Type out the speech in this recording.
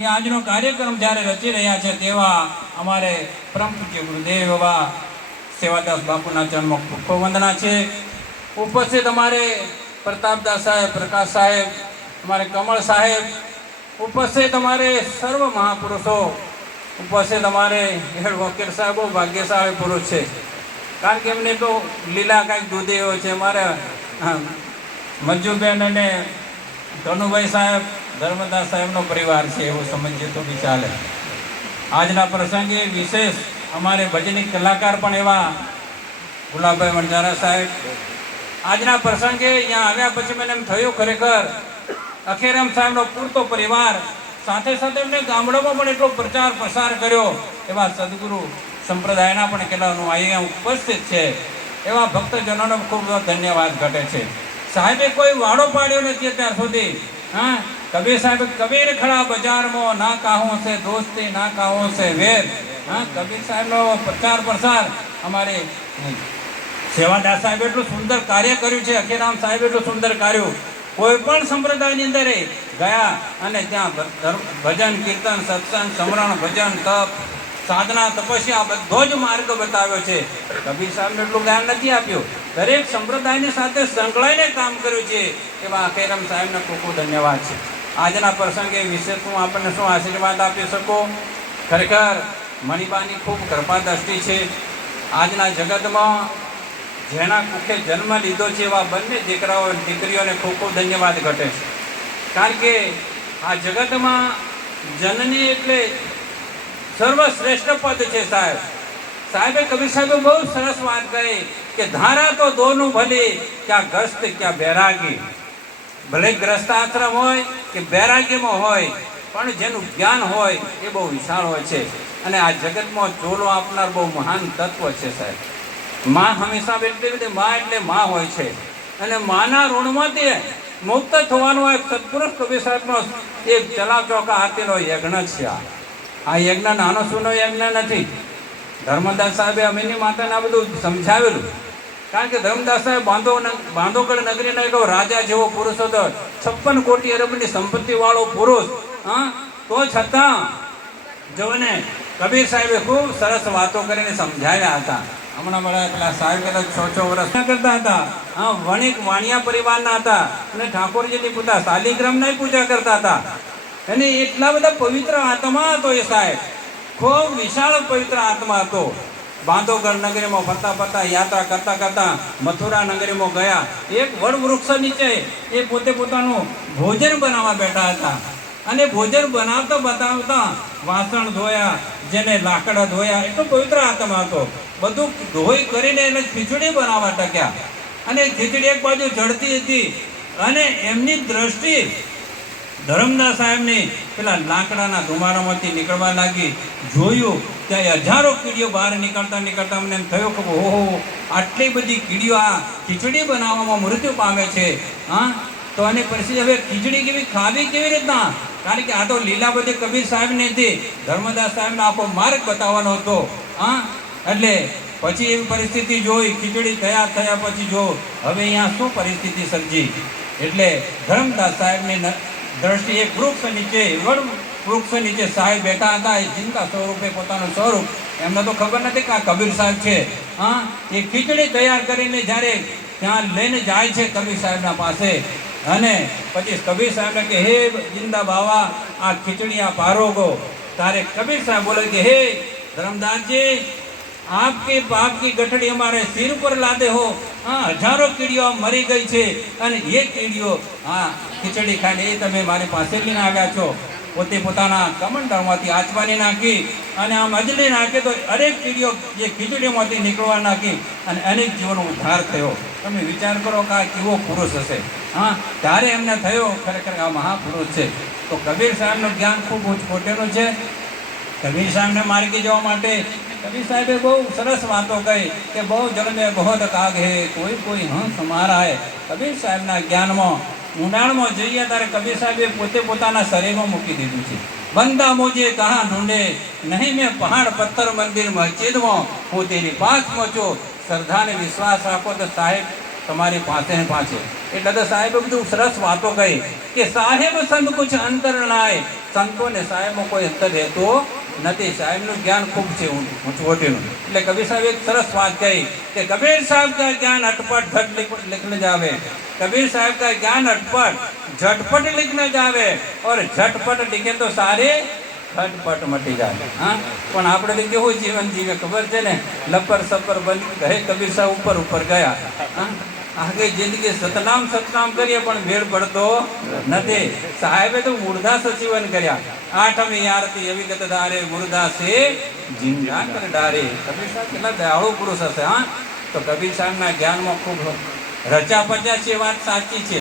આજનો કાર્યક્રમ જ્યારે રચી રહ્યા છે તેવા અમારે પરમ પૂજ્ય ગુરુદેવ એવા સેવાદાસ બાપુના ચરણમાં ખૂબ ખૂબ વંદના છે. ઉપસ્થિત અમારે પ્રતાપદાસ સાહેબ, પ્રકાશ સાહેબ, અમારે કમળ સાહેબ, ઉપસ્થિત અમારે સર્વ મહાપુરુષો, ઉપસ્થિત અમારે હેડ વકીલ સાહેબો, ભાગ્યશાળી પુરુષ છે. કારણ કે એમને તો લીલા કાંઈક દૂધી હોય છે. અમારે મંજુબેન અને ધનુભાઈ સાહેબ ધર્મદાસ સાહેબનો પરિવાર છે, એવું સમજીએ તો બી ચાલે. આજના પ્રસંગે વિશેષ અમારે ભજનિક કલાકાર પણ એવા ગુલાબભાઈ વણજારા સાહેબ. આજના પ્રસંગે અહીંયા આવ્યા પછી મને એમ થયું, ખરેખર અખેરામ સાહેબનો પૂરતો પરિવાર સાથે સાથે એમને ગામડામાં પણ એટલો પ્રચાર પ્રસાર કર્યો. એવા સદગુરુ સંપ્રદાયના પણ કેટલાનું અહીંયા ઉપસ્થિત છે. એવા ભક્તજનોનો ખૂબ ધન્યવાદ ઘટે છે. સાહેબે કોઈ વાડો પાડ્યો નથી અત્યાર સુધી, હા? કબીર સાહેબ, કબીર ખડા બજારમાં ના કાહો છે દોસ્તી ના કાહો છે વેર હા, કબીર સાહેબનો પ્રચાર પ્રસાર અમારે સેવાદાસ સાહેબ એટલું સુંદર કાર્ય કર્યું છે અખિરામ સાહેબ એટલું સુંદર કર્યું. કોઈ પણ સંપ્રદાયની અંદર ગયા અને ત્યાં ભજન, કીર્તન, સત્સંગ, સમરણ, ભજન, તપ, સાધના, તપસ્યા બધો જ માર્ગ બતાવ્યો છે. કબીર સાહેબને એટલું જ્ઞાન નથી આપ્યું. દરેક સંપ્રદાયની સાથે સંકળાઈને કામ કર્યું છે, એવા અખેરામ સાહેબને ખૂબ ખૂબ ધન્યવાદ છે. આજના પ્રસંગે વિશે તું આપણને શું આશીર્વાદ આપી શકો? ખરેખર મણિબાની ખૂબ કૃપા દ્રષ્ટિ છે. આજના જગતમાં જેના કુખે જન્મ લીધો છે એવા બંને દીકરાઓ દીકરીઓને ખૂબ ખૂબ ધન્યવાદ ઘટે છે. કારણ કે આ જગતમાં જનની એટલે સર્વશ્રેષ્ઠ પદ છે સાહેબ. સાહેબે કબીર સાહેબે બહુ સરસ વાત કરી કે ધારા તો દોનું ભલે, ક્યાં ગસ્ત ક્યાં બેરાગી. ભલે ગ્રસ્તાશ્રમ હોય કે બેરાગીમાં હોય, પણ જેનું જ્ઞાન હોય એ બહુ વિશાળ હોય છે. અને આ જગતમાં ચોલો આપનાર બહુ મહાન તત્વ છે, સાહેબ. માં હંમેશા એટલી બધી માં એટલે માં હોય છે. અને માના ઋણમાંથી મુક્ત થવાનો એક સત્પુરુષ કવિ સાહેબનો એક ચલાવ ચોકા હાથેલો યજ્ઞ છે આ. આ યજ્ઞ નાનો સૂનો યજ્ઞ નથી. ધર્મદાસ સાહેબે અમીની માતાને આ બધું સમજાવેલું. કારણ કે ધર્મદાસ સાહેબ બાંધો બાંધોગઢ નગરીના એક રાજા જેવો પુરુષ હતો. છપ્પન કોટી અરબની સંપત્તિ વાળો પુરુષ, હા? તો છતાં જોને કબીર સાહેબે ખૂબ સરસ વાતો કરીને સમજાવ્યા હતા. હમણાં મળ્યા પેલા સાહેબ કદાચ છ છ વર્ષ કરતા હતા. હા, વણિક વાણિયા પરિવારના હતા અને ઠાકોરજીની પૂજા શાલિગ્રામના પૂજા કરતા હતા. અને એટલા બધા પવિત્ર આત્મા હતો એ સાહેબ. ખૂબ વિશાળ પવિત્ર આત્મા હતો. બાંધોગઢ નગરીમાં ફરતા ફરતા યાત્રા કરતા કરતા મથુરા નગરીમાં ગયા. એક વડવૃક્ષ નીચે એ પોતે પોતાનું ભોજન બનાવવા બેઠા હતા. અને ભોજન બનાવતા બતાવતા વાસણ ધોયા, જેને લાકડા ધોયા, એટલો પવિત્ર આત્મા હતો. બધું ધોઈ કરીને એને ખીચડી બનાવવા ટક્યા. અને ખીચડી એક બાજુ જડતી હતી અને એમની દ્રષ્ટિ ધરમદાસ સાહેબને પેલા લાકડાના ધુમારામાંથી નીકળવા લાગી, જોયું ત્યાં હજારો કીડીઓ બહાર નીકળતા નીકળતા મને એમ થયો કે ઓહો, આટલી બધી કીડીઓ આ ખીચડી બનાવવામાં મૃત્યુ પામે છે. હા? તો આની પરિસ્થિતિ હવે ખીચડી કેવી, ખાવી કેવી રીતના? કારણ કે આ તો લીલા બધે કબીર સાહેબની હતી. ધર્મદાસ સાહેબનો આખો માર્ગ બતાવવાનો હતો. હા? એટલે પછી એવી પરિસ્થિતિ જોઈ, ખીચડી તૈયાર થયા પછી જો, હવે અહીંયા શું પરિસ્થિતિ સર્જી? એટલે ધર્મદાસ સાહેબની દ્રષ્ટિ એક વૃક્ષ નીચે વડ વૃક્ષ નીચે સાહેબ બેઠા હતા, એ જિંદા સ્વરૂપે પોતાનું સ્વરૂપ. એમને તો ખબર નથી કે આ કબીર સાહેબ છે. હા, એ ખીચડી તૈયાર કરીને જ્યારે ત્યાં લઈને જાય છે કબીર સાહેબના પાસે. અને પછી કબીર સાહેબને કે, હે જિંદા બાવા, આ ખીચડી, આ પારોગો. તારે કબીર સાહેબ બોલે કે, હે ધર્મદાસજી આપકે બાપ કી ગઠડી અમારે સિર ઉપર લાદે હો. હા, હજારો કીડીઓ મરી ગઈ છે અને એ કીડીઓ, હા, ખીચડી ખાઈને એ તમે મારી પાસે લઈને આવ્યા છો. પોતે પોતાના કમંડળમાંથી આચવાની નાખી અને આમ અજલી નાખી તો અનેક કીડીઓ જે ખીચડીઓમાંથી નીકળવા નાખી અને અનેક જીવનનો ઉદ્ધાર થયો. તમે વિચાર કરો કે આ કેવો પુરુષ હશે. હા ત્યારે એમને થયો, ખરેખર આ મહાપુરુષ છે. તો કબીર સાહેબનું જ્ઞાન ખૂબ ઉચ્ચ મોટેનું છે. કબીર સાહેબને માર્ગી જવા માટે કબીર સાહેબે બહુ સરસ વાતો કહી કે બહુ જન્મે મેં બહોત કાગ હે કોઈ કોઈ હંસ મારા હે કબીર સાહેબના જ્ઞાનમાં, ઊંડાણમાં જઈએ ત્યારે કબીર સાહેબે પોતે પોતાના શરીરમાં મૂકી દીધું છે. બંદા મોજે કહા, ઢૂંઢે, નહીં મેં પહાડ પથ્થર મંદિર મસ્જિદમાં હું તેની પાસ પહોંચો શ્રદ્ધાને વિશ્વાસ રાખો તો સાહેબ તમારી પાસે પાસે એટલે તો સાહેબે બધું સરસ વાતો કહી કે સાહેબ સંત કુછ અંતર નાય. સંતો ને સાહેબમાં કોઈ અંતર રહેતો નથી સાહેબનું જ્ઞાન ખૂબ છે ઊંચવટીનું એટલે કબીર સાહેબ એક સરસ વાત કહી કે કબીર સાહેબ કા જ્ઞાન અટપટ झट लिख लिखने जावे कबीर साहब का ज्ञान अटपट झटपट लिखने जावे और झटपट लिखे तो सारे ખટપટ મટી જાય હા પણ આપણે તો કેવું જીવન જીવે ખબર છે ને લપર સપર બની ગયે કબીર સાહેબ ઉપર ઉપર ગયા હા આખી જિંદગી સતનામ સતનામ કરીએ પણ ભેળ પડતો નથી સાહેબે તો મૂળધા સચીવન કર્યા આઠમી આરતી અવિગત ધારે ગુરુદાસે જીંગા કર ડારે. કબીર સાહેબ કેટલા દયાળુ પુરુષ હશે, હા? તો કબીર સાહેબના જ્ઞાનમાં ખૂબ રચા પચા છે વાત સાચી છે.